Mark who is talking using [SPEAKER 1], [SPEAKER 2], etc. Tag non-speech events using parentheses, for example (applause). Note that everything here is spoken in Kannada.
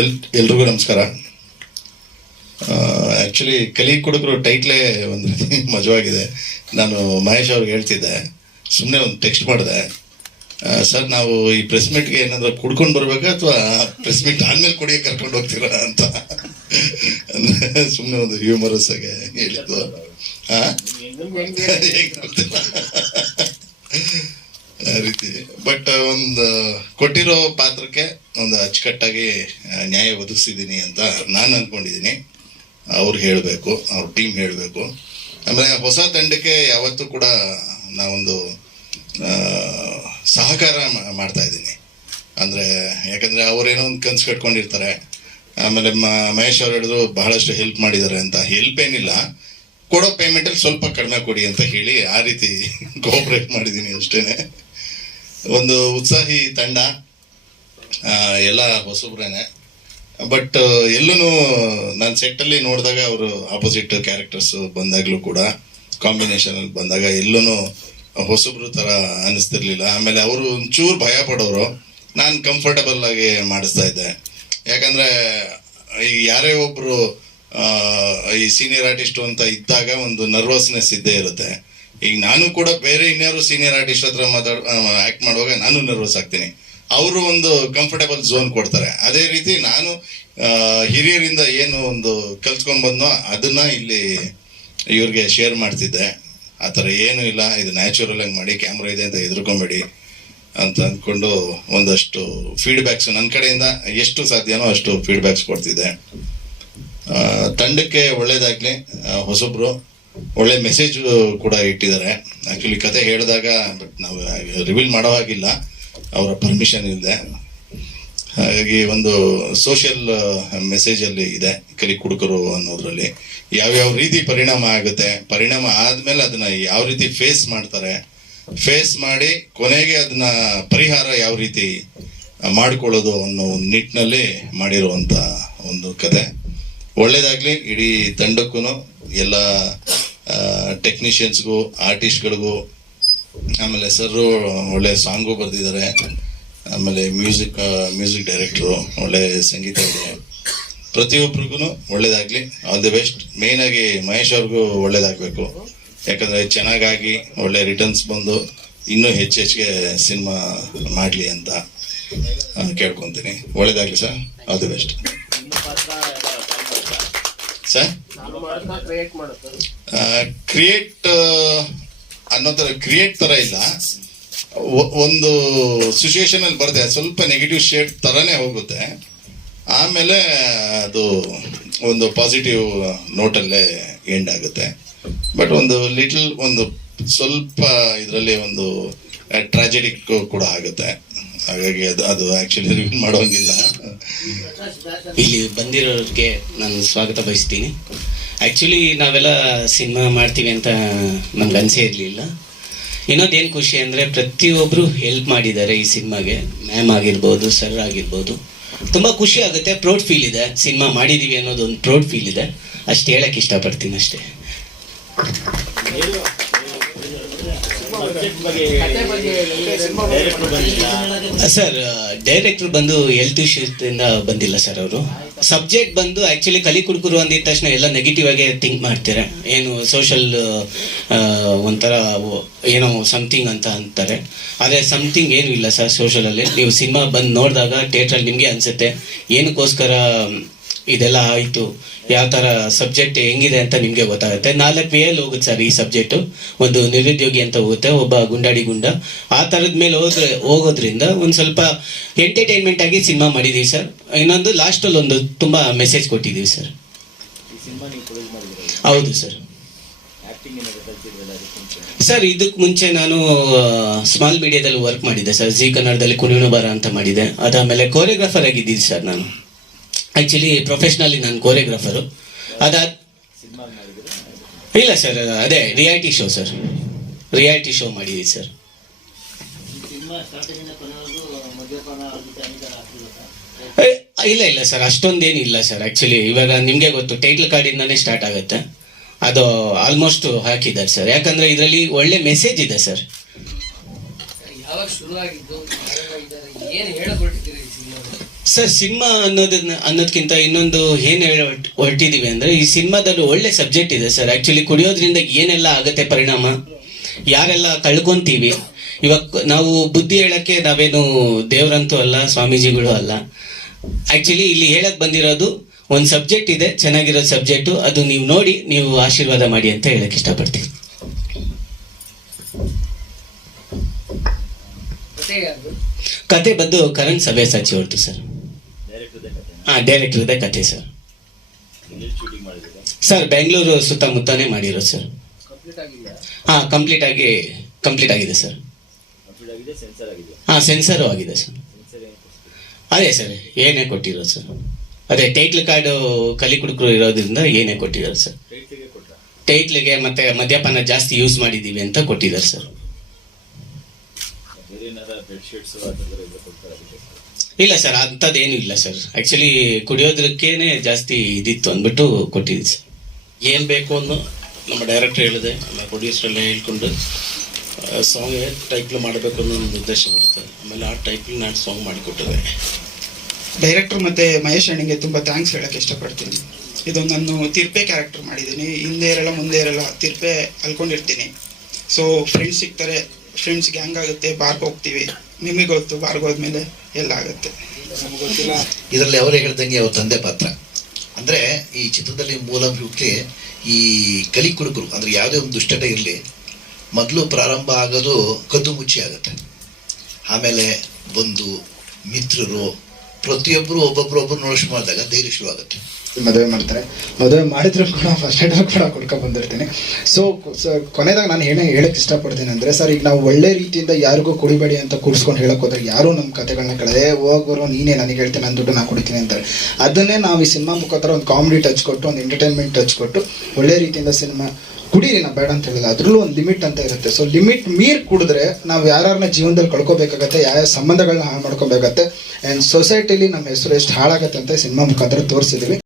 [SPEAKER 1] ಎಲ್ ಎಲ್ರಿಗೂ ನಮಸ್ಕಾರ. ಆ್ಯಕ್ಚುಲಿ ಕಲಿ ಕುಡುಗರು ಟೈಟ್ಲೇ ಒಂದು ರೀತಿ (laughs) ಮಜವಾಗಿದೆ. ನಾನು ಮಹೇಶ್ ಅವ್ರಿಗೆ ಹೇಳ್ತಿದ್ದೆ. ಸುಮ್ಮನೆ ಒಂದು ಟೆಕ್ಸ್ಟ್ ಮಾಡಿದೆ. ಸರ್ ನಾವು ಈ ಪ್ರೆಸ್ ಮೀಟ್ಗೆ ಏನಾದರೂ ಕುಡ್ಕೊಂಡು ಬರಬೇಕಾ ಅಥವಾ ಪ್ರೆಸ್ ಮೀಟ್ ಆದ್ಮೇಲೆ ಕುಡಿಯೋಕೆ ಕರ್ಕೊಂಡು ಹೋಗ್ತೀರಾ ಅಂತ? ಸುಮ್ಮನೆ ಒಂದು ಹ್ಯೂಮರಸ್ ಆಗಿ ಹೇಳಿದ್ದು. (laughs) ಹಾಂ ರೀತಿ. ಬಟ್ ಒಂದು ಕೊಟ್ಟಿರೋ ಪಾತ್ರಕ್ಕೆ ಒಂದು ಅಚ್ಚುಕಟ್ಟಾಗಿ ನ್ಯಾಯ ಒದಗಿಸಿದ್ದೀನಿ ಅಂತ ನಾನು ಅಂದ್ಕೊಂಡಿದ್ದೀನಿ ಅವ್ರು ಹೇಳಬೇಕು, ಅವ್ರ ಟೀಮ್ ಹೇಳಬೇಕು. ಆಮೇಲೆ ಹೊಸ ತಂಡಕ್ಕೆ ಯಾವತ್ತೂ ಕೂಡ ನಾವೊಂದು ಸಹಕಾರ ಮಾಡ್ತಾ ಇದ್ದೀನಿ. ಅಂದರೆ, ಯಾಕಂದರೆ ಅವರೇನೋ ಒಂದು ಕನ್ಸು ಕಟ್ಕೊಂಡಿರ್ತಾರೆ. ಆಮೇಲೆ ಮಹೇಶ್ ಅವ್ರು ಹೇಳಿದ್ರು, ಬಹಳಷ್ಟು ಹೆಲ್ಪ್ ಮಾಡಿದ್ದಾರೆ ಅಂತ. ಹೆಲ್ಪ್ ಏನಿಲ್ಲ. ಕೊಡೋ ಪೇಮೆಂಟಲ್ಲಿ ಸ್ವಲ್ಪ ಕಡಿಮೆ ಕೊಡಿ ಅಂತ ಹೇಳಿ ಆ ರೀತಿ (laughs) ಕೋಆಪ್ರೇಟ್ ಮಾಡಿದ್ದೀನಿ ಅಷ್ಟೇನೆ. ಒಂದು ಉತ್ಸಾಹಿ ತಂಡ ಎಲ್ಲ ಹೊಸಬ್ರೇನೆ. ಬಟ್ ಎಲ್ಲೂ ನಾನು ಸೆಟ್ಟಲ್ಲಿ ನೋಡಿದಾಗ ಅವರು ಆಪೋಸಿಟ್ ಕ್ಯಾರೆಕ್ಟರ್ಸ್ ಬಂದಾಗಲೂ ಕೂಡ ಕಾಂಬಿನೇಷನ್ ಬಂದಾಗ ಎಲ್ಲೂ ಹೊಸಬ್ರು ಥರ ಅನ್ನಿಸ್ತಿರ್ಲಿಲ್ಲ ಆಮೇಲೆ ಅವರು ಒಂಚೂರು ಭಯ ಪಡೋರು. ನಾನು ಕಂಫರ್ಟಬಲ್ ಆಗಿ ಮಾಡಿಸ್ತಾ ಇದ್ದೆ. ಯಾಕಂದ್ರೆ ಈ ಯಾರೇ ಒಬ್ಬರು ಈ ಸೀನಿಯರ್ ಆರ್ಟಿಸ್ಟ್ ಅಂತ ಇದ್ದಾಗ ಒಂದು ನರ್ವಸ್ನೆಸ್ ಇದ್ದೇ ಇರುತ್ತೆ. ಈಗ ನಾನು ಕೂಡ ಬೇರೆ ಇನ್ಯಾರು ಸೀನಿಯರ್ ಆರ್ಟಿಸ್ಟ್ ಹತ್ರ ಮಾತಾಡ್ ಆಕ್ಟ್ ಮಾಡುವಾಗ ನಾನು ನರ್ವಸ್ ಆಗ್ತೀನಿ. ಅವರು ಒಂದು ಕಂಫರ್ಟಬಲ್ ಝೋನ್ ಕೊಡ್ತಾರೆ. ಅದೇ ರೀತಿ ನಾನು ಹಿರಿಯರಿಂದ ಏನು ಒಂದು ಕಲ್ತ್ಕೊಂಡ್ ಬಂದೋ ಅದನ್ನ ಇಲ್ಲಿ ಇವ್ರಿಗೆ ಶೇರ್ ಮಾಡ್ತಿದ್ದೆ. ಆ ಥರ ಏನೂ ಇಲ್ಲ. ಇದು ನ್ಯಾಚುರಲ್ ಆಗಿ ಮಾಡಿ ಕ್ಯಾಮ್ರಾ ಇದೆ ಅಂತ ಹೆದರ್ಕೊಂಬೇಡಿ ಅಂತ ಅಂದ್ಕೊಂಡು ಒಂದಷ್ಟು ಫೀಡ್ಬ್ಯಾಕ್ಸ್ ನನ್ನ ಕಡೆಯಿಂದ, ಎಷ್ಟು ಸಾಧ್ಯನೋ ಅಷ್ಟು ಫೀಡ್ಬ್ಯಾಕ್ಸ್ ಕೊಡ್ತಿದ್ದೆ. ತಂಡಕ್ಕೆ ಒಳ್ಳೇದಾಗ್ಲಿ. ಹೊಸಬ್ರು ಒಳ್ಳೆ ಮೆಸೇಜ್ ಕೂಡ ಇಟ್ಟಿದ್ದಾರೆ. ಆಕ್ಚುಲಿ ಕತೆ ಹೇಳಿದಾಗ ಬಟ್ ನಾವು ರಿವೀಲ್ ಮಾಡೋ ಹಾಗಿಲ್ಲ ಅವರ ಪರ್ಮಿಷನ್ ಇಲ್ಲದೆ. ಹಾಗಾಗಿ ಒಂದು ಸೋಷಿಯಲ್ ಮೆಸೇಜ್ ಅಲ್ಲಿ ಇದೆ ಕಲಿ ಕುಡುಕರು ಅನ್ನೋದ್ರಲ್ಲಿ. ಯಾವ್ಯಾವ ರೀತಿ ಪರಿಣಾಮ ಆಗುತ್ತೆ, ಪರಿಣಾಮ ಆದ್ಮೇಲೆ ಅದನ್ನ ಯಾವ ರೀತಿ ಫೇಸ್ ಮಾಡ್ತಾರೆ ಫೇಸ್ ಮಾಡಿ ಕೊನೆಗೆ ಅದನ್ನ ಪರಿಹಾರ ಯಾವ ರೀತಿ ಮಾಡಿಕೊಳ್ಳೋದು ಅನ್ನೋ ಒಂದು ನಿಟ್ಟಿನಲ್ಲಿ ಮಾಡಿರುವಂತ ಒಂದು ಕತೆ. ಒಳ್ಳೇದಾಗ್ಲಿ, ಇಡೀ ತಂಡಕ್ಕೂ ಎಲ್ಲ ಟೆಕ್ನಿಷಿಯನ್ಸ್ಗೂ ಆರ್ಟಿಸ್ಟ್ಗಳಿಗೂ ಆಮೇಲೆ ಸರ್ರು ಒಳ್ಳೆ ಸಾಂಗು ಬರೆದಿದ್ದಾರೆ. ಆಮೇಲೆ ಮ್ಯೂಸಿಕ್ ಮ್ಯೂಸಿಕ್ ಡೈರೆಕ್ಟ್ರು ಒಳ್ಳೆ ಸಂಗೀತ ಇದೆ ಪ್ರತಿಯೊಬ್ಬರಿಗೂ ಒಳ್ಳೇದಾಗ್ಲಿ. ಆಲ್ ದಿ ಬೆಸ್ಟ್ ಮೇನ್ ಆಗಿ ಮಹೇಶ್ ಅವ್ರಿಗೂ ಒಳ್ಳೇದಾಗಬೇಕು. ಯಾಕಂದ್ರೆ ಚೆನ್ನಾಗಾಗಿ ಒಳ್ಳೆ ರಿಟರ್ನ್ಸ್ ಬಂದು ಇನ್ನೂ ಹೆಚ್ಚು ಹೆಚ್ಚಿಗೆ ಸಿನಿಮಾ ಮಾಡಲಿ ಅಂತ ನಾನು ಕೇಳ್ಕೊಂತೀನಿ. ಒಳ್ಳೇದಾಗ್ಲಿ sir. All the best sir? Create ಅನ್ನೋ ಥರ ಕ್ರಿಯೇಟ್ ಥರ ಇಲ್ಲ. ಒಂದು ಸಿಚುವೇಶನ್ ಅಲ್ಲಿ ಬರುತ್ತೆ ಸ್ವಲ್ಪ ನೆಗೆಟಿವ್ ಶೇಡ್ ಥರನೇ ಹೋಗುತ್ತೆ. ಆಮೇಲೆ ಅದು ಒಂದು ಪಾಸಿಟಿವ್ ನೋಟಲ್ಲೇ ಎಂಡ್ ಆಗುತ್ತೆ. ಬಟ್ ಒಂದು ಲಿಟಲ್ ಒಂದು ಸ್ವಲ್ಪ ಇದರಲ್ಲಿ ಒಂದು ಟ್ರಾಜೆಡಿಕ್ ಕೂಡ ಆಗುತ್ತೆ. ಹಾಗಾಗಿ ಅದು ಅದು ಆ್ಯಕ್ಚುಲಿ ಮಾಡೋಂಗಿಲ್ಲ.
[SPEAKER 2] ಇಲ್ಲಿ ಬಂದಿರೋರಿಗೆ ನಾನು ಸ್ವಾಗತ ಬಯಸ್ತೀನಿ. ಆ್ಯಕ್ಚುಲಿ ನಾವೆಲ್ಲ ಸಿನಿಮಾ ಮಾಡ್ತೀವಿ ಅಂತ ನಮ್ಗೆ ಅನಿಸೇ ಇರಲಿಲ್ಲ. ಇನ್ನೊಂದೇನು ಖುಷಿ ಅಂದರೆ ಪ್ರತಿಯೊಬ್ಬರು ಹೆಲ್ಪ್ ಮಾಡಿದ್ದಾರೆ ಈ ಸಿನಿಮಾಗೆ ಮ್ಯಾಮ್ ಆಗಿರ್ಬೋದು ಸರ್ ಆಗಿರ್ಬೋದು. ತುಂಬ ಖುಷಿ ಆಗುತ್ತೆ ಪ್ರೌಡ್ ಫೀಲ್ ಇದೆ. ಸಿನಿಮಾ ಮಾಡಿದ್ದೀವಿ ಅನ್ನೋದು ಒಂದು ಪ್ರೌಡ್ ಫೀಲ್ ಇದೆ. ಅಷ್ಟು ಹೇಳಕ್ಕೆ ಇಷ್ಟಪಡ್ತೀನಿ ಅಷ್ಟೇ. ಸರ್ ಡೈರೆಕ್ಟ್ರು ಬಂದು ಹೆಲ್ತ್ ಇಶ್ಯೂದಿಂದ ಬಂದಿಲ್ಲ ಸರ್ ಅವರು. ಸಬ್ಜೆಕ್ಟ್ ಬಂದು ಆಕ್ಚುಲಿ ಕಲಿ ಕುಡುಕರು ಅಂದಿದ ತಕ್ಷಣ ಎಲ್ಲ ನೆಗೆಟಿವ್ ಆಗಿ ಥಿಂಕ್ ಮಾಡ್ತಾರೆ? ಏನು ಸೋಷಲ್ ಒಂಥರ ಏನೋ ಸಮಥಿಂಗ್ ಅಂತ ಅಂತಾರೆ. ಆದರೆ ಸಮಥಿಂಗ್ ಏನು ಇಲ್ಲ ಸರ್ ಸೋಷಲಲ್ಲಿ ನೀವು ಸಿನಿಮಾ ಬಂದು ನೋಡಿದಾಗ ಥಿಯೇಟ್ರಲ್ಲಿ ನಿಮಗೆ ಅನಿಸುತ್ತೆ. ಏನಕ್ಕೋಸ್ಕರ ಇದೆಲ್ಲ ಆಯಿತು. ಯಾವ ಥರ ಸಬ್ಜೆಕ್ಟ್ ಹೆಂಗಿದೆ ಅಂತ ನಿಮಗೆ ಗೊತ್ತಾಗುತ್ತೆ. ನಾಲ್ಕು ಮೇಲೆ ಹೋಗುತ್ತೆ ಸರ್ ಈ ಸಬ್ಜೆಕ್ಟು ಒಂದು ನಿರುದ್ಯೋಗಿ ಅಂತ ಹೋಗುತ್ತೆ ಒಬ್ಬ ಗುಂಡಾಡಿ ಗುಂಡ. ಆ ಥರದ ಮೇಲೆ ಹೋದ್ರೆ ಹೋಗೋದ್ರಿಂದ ಒಂದು ಸ್ವಲ್ಪ ಎಂಟರ್ಟೈನ್ಮೆಂಟ್ ಆಗಿ ಸಿನಿಮಾ ಮಾಡಿದ್ದೀವಿ ಸರ್. ಇನ್ನೊಂದು ಲಾಸ್ಟಲ್ಲಿ ಒಂದು ತುಂಬ ಮೆಸೇಜ್ ಕೊಟ್ಟಿದ್ದೀವಿ ಸರ್. ಹೌದು ಸರ್. ಸರ್ ಇದಕ್ಕೆ ಮುಂಚೆ ನಾನು ಸ್ಮಾಲ್ ಮೀಡಿಯಾದಲ್ಲಿ ವರ್ಕ್ ಮಾಡಿದ್ದೆ ಸರ್. ಜಿ ಕನ್ನಡದಲ್ಲಿ ಕುಣಿನು ಬರ ಅಂತ ಮಾಡಿದೆ ಅದಾದಮೇಲೆ ಕೋರಿಯೋಗ್ರಾಫರ್ ಆಗಿದ್ದೀನಿ ಸರ್ ನಾನು. ಆ್ಯಕ್ಚುಲಿ ಪ್ರೊಫೆಷ್ನಲಿ ನಾನು ಕೋರಿಯೋಗ್ರಾಫರು ಅದಾದ ಇಲ್ಲ ಸರ್ ಅದೇ reality show sir reality show ಮಾಡಿದ್ದೀವಿ ಸರ್ ಇಲ್ಲ ಇಲ್ಲ ಸರ್ ಅಷ್ಟೊಂದೇನು ಇಲ್ಲ ಸರ್ ಆ್ಯಕ್ಚುಲಿ ಇವಾಗ ನಿಮಗೆ ಗೊತ್ತು ಟೈಟ್ಲ್ ಕಾರ್ಡಿಂದಾನೇ ಸ್ಟಾರ್ಟ್ ಆಗುತ್ತೆ. ಅದು ಆಲ್ಮೋಸ್ಟ್ ಹಾಕಿದ್ದಾರೆ ಸರ್ ಯಾಕಂದ್ರೆ ಇದರಲ್ಲಿ ಒಳ್ಳೆ ಮೆಸೇಜ್ ಇದೆ ಸರ್
[SPEAKER 3] ಯಾವಾಗ ಶುರು ಆಗಿದ್ದು ಏನು
[SPEAKER 2] ಸರ್ ಸಿನಿಮಾ ಅನ್ನೋದನ್ನ ಅನ್ನೋದಕ್ಕಿಂತ ಇನ್ನೊಂದು ಏನು ಹೇಳ ಹೊರಟಿದೀವಿ ಅಂದ್ರೆ ಈ ಸಿನಿಮಾದಲ್ಲಿ ಒಳ್ಳೆ ಸಬ್ಜೆಕ್ಟ್ ಇದೆ ಸರ್. ಆಕ್ಚುಲಿ ಕುಡಿಯೋದ್ರಿಂದ ಏನೆಲ್ಲ ಆಗತ್ತೆ ಪರಿಣಾಮ? ಯಾರೆಲ್ಲ ಕಳ್ಕೊಂತೀವಿ ಇವಾಗ ನಾವು ಬುದ್ಧಿ ಹೇಳಕ್ಕೆ ನಾವೇನು ದೇವರಂತೂ ಅಲ್ಲ ಸ್ವಾಮೀಜಿಗಳು ಅಲ್ಲ. ಆಕ್ಚುಲಿ ಇಲ್ಲಿ ಹೇಳಕ್ ಬಂದಿರೋದು ಒಂದು ಸಬ್ಜೆಕ್ಟ್ ಇದೆ ಚೆನ್ನಾಗಿರೋ ಸಬ್ಜೆಕ್ಟು ಅದು ನೀವು ನೋಡಿ ನೀವು ಆಶೀರ್ವಾದ ಮಾಡಿ ಅಂತ ಹೇಳಕ್ ಇಷ್ಟಪಡ್ತೀವಿ ಕತೆ ಬಂದು ಕರಣ್ ಸಭೆ ಸಚಿವರ್ದು ಹೊರತು ಸರ್. ಹಾ ಡೈರೆಕ್ಟ್ರದೇ ಕತೆ ಸರ್ ಸರ್ ಬೆಂಗಳೂರು ಸುತ್ತಮುತ್ತನೇ ಮಾಡಿರೋದು ಸರ್ ಹಾ ಕಂಪ್ಲೀಟ್ ಆಗಿ ಕಂಪ್ಲೀಟ್ ಆಗಿದೆ ಸರ್ ಹಾ ಸೆನ್ಸರು ಆಗಿದೆ ಸರ್ ಅದೇ ಸರ್ ಏನೇ ಕೊಟ್ಟಿರೋದು ಸರ್ ಅದೇ ಟೈಟ್ಲ್ ಕಾರ್ಡು ಕಲಿ ಕುಡುಕರು ಇರೋದ್ರಿಂದ ಏನೇ ಕೊಟ್ಟಿದ್ದಾರೆ ಸರ್ ಟೈಟ್ಲಿಗೆ ಮತ್ತೆ ಮದ್ಯಪಾನ ಜಾಸ್ತಿ ಯೂಸ್ ಮಾಡಿದೀವಿ ಅಂತ ಕೊಟ್ಟಿದ್ದಾರೆ ಸರ್ ಇಲ್ಲ ಸರ್ ಅಂಥದ್ದೇನು ಇಲ್ಲ ಸರ್. ಆ್ಯಕ್ಚುಲಿ ಕುಡಿಯೋದಕ್ಕೇನೆ ಜಾಸ್ತಿ ಇದಿತ್ತು ಅಂದ್ಬಿಟ್ಟು ಕೊಟ್ಟಿದ್ದೆ ಸರ್.
[SPEAKER 3] ಏನು ಬೇಕು ಅನ್ನೋ ನಮ್ಮ ಡೈರೆಕ್ಟರ್ ಹೇಳಿದೆ ನಮ್ಮ ಪ್ರೊಡ್ಯೂಸರ್ ಹೇಳ್ಕೊಂಡು ಸಾಂಗ್ ಟೈಟ್ಲ್ ಮಾಡಬೇಕು ಅನ್ನೋ ಒಂದು ಉದ್ದೇಶ ಬರುತ್ತೆ. ಆಮೇಲೆ ಆ ಟೈಟ್ಲ್ ನಾನು ಸಾಂಗ್ ಮಾಡಿಕೊಟ್ಟಿದೆ.
[SPEAKER 4] ಡೈರೆಕ್ಟರ್ ಮತ್ತೆ ಮಹೇಶ್ ಅಣ್ಣಿಗೆ ತುಂಬಾ ಥ್ಯಾಂಕ್ಸ್ ಹೇಳೋಕ್ಕೆ ಇಷ್ಟಪಡ್ತೀನಿ. ಇದು ನಾನು ತಿರ್ಪೆ ಕ್ಯಾರೆಕ್ಟರ್ ಮಾಡಿದ್ದೀನಿ. ಹಿಂದೆ ಇರಲ್ಲ ಮುಂದೆ ಇರಲ್ಲ ತಿರ್ಪೆ ಅಲ್ಕೊಂಡಿರ್ತೀನಿ. ಸೊ ಫ್ರೆಂಡ್ಸ್ ಸಿಗ್ತಾರೆ. ಫ್ರೆಂಡ್ಸ್ ಗ್ಯಾಂಗ್ ಆಗುತ್ತೆ ಬಾರ್ಗೆ ಹೋಗ್ತೀವಿ. ನಿಮಗೆ ಗೊತ್ತು ಬಾರ್ಗೆ ಹೋದ್ಮೇಲೆ ಎಲ್ಲ ಆಗುತ್ತೆ
[SPEAKER 5] ಇದರಲ್ಲಿ ಅವರೇ ಹೇಳ್ದಂಗೆ ಅವ್ರ ತಂದೆ ಪಾತ್ರ. ಅಂದ್ರೆ ಈ ಚಿತ್ರದಲ್ಲಿ ಮೂಲಭೂತಿ ಈ ಕಲಿ ಕುಡುಕರು ಅಂದ್ರೆ ಯಾವುದೇ ಒಂದು ದುಷ್ಟತೆ ಇರಲಿ ಮೊದಲು ಪ್ರಾರಂಭ ಆಗೋದು ಕದ್ದು ಮುಚ್ಚಿ ಆಗುತ್ತೆ. ಆಮೇಲೆ ಬಂಧು ಮಿತ್ರರು ಪ್ರತಿಯೊಬ್ಬರು ಒಬ್ಬೊಬ್ರು ಒಬ್ಬರು ನೋಡೋ ಮಾಡಿದಾಗ ಧೈರ್ಯ ಶುರು ಆಗುತ್ತೆ
[SPEAKER 6] ಮದುವೆ ಮಾಡ್ತಾರೆ. ಮದುವೆ ಮಾಡಿದ್ರು ಕೂಡ ಫಸ್ಟ್ ಏಡ್ ಕೂಡ ಕೊಡ್ಕೊಂಡು ಬಂದಿರ್ತೀನಿ. ಸೊ, ಕೊನೆದಾಗ ನಾನು ಏನೇ ಹೇಳಕ್ಕೆ ಇಷ್ಟಪಡ್ತೀನಿ ಅಂದರೆ, ಸರ್, ಈಗ ನಾವು ಒಳ್ಳೆ ರೀತಿಯಿಂದ ಯಾರಿಗೂ ಕುಡಿಬೇಡಿ ಅಂತ ಕೂರಿಸ್ಕೊಂಡು ಹೇಳಕ್ ಹೋದ್ರೆ ಯಾರು ನಮ್ಮ ಕತೆಗಳನ್ನ ಕೇಳದೆ ಹೋಗೋರು ನೀನೇ ನನಗೆ ಹೇಳ್ತೀನಿ ನನ್ನ ದುಡ್ಡು ನಾನು ಕುಡಿತೀನಿ ಅಂತಾರೆ ಅದನ್ನೇ ನಾವು ಈ ಸಿನಿಮಾ ಮುಖಾಂತರ ಒಂದು ಕಾಮಿಡಿ ಟಚ್ ಕೊಟ್ಟು, ಒಂದು ಎಂಟರ್ಟೈನ್ಮೆಂಟ್ ಟಚ್ ಕೊಟ್ಟು ಒಳ್ಳೆ ರೀತಿಯಿಂದ ಸಿನಿಮಾ ಕುಡೀರಿ ನಾ ಬೇಡ ಅಂತ ಹೇಳಿಲ್ಲ. ಅದ್ರಲ್ಲೂ ಒಂದು ಲಿಮಿಟ್ ಅಂತ ಇರುತ್ತೆ. ಸೊ ಲಿಮಿಟ್ ಮೀರ್ ಕುಡಿದ್ರೆ ನಾವು ಯಾರನ್ನ ಜೀವನದಲ್ಲಿ ಕಳ್ಕೊಬೇಕಾಗತ್ತೆ ಯಾವ ಸಂಬಂಧಗಳನ್ನ ಹಾಳು ಮಾಡ್ಕೋಬೇಕಾಗತ್ತೆ ಆ್ಯಂಡ್ ಸೊಸೈಟಿಲಿ ನಮ್ಮ ಹೆಸರು ಎಷ್ಟು ಹಾಳಾಗತ್ತೆ ಅಂತ ಸಿನಿಮಾ ಮುಖಾಂತರ ತೋರಿಸಿದ್ವಿ.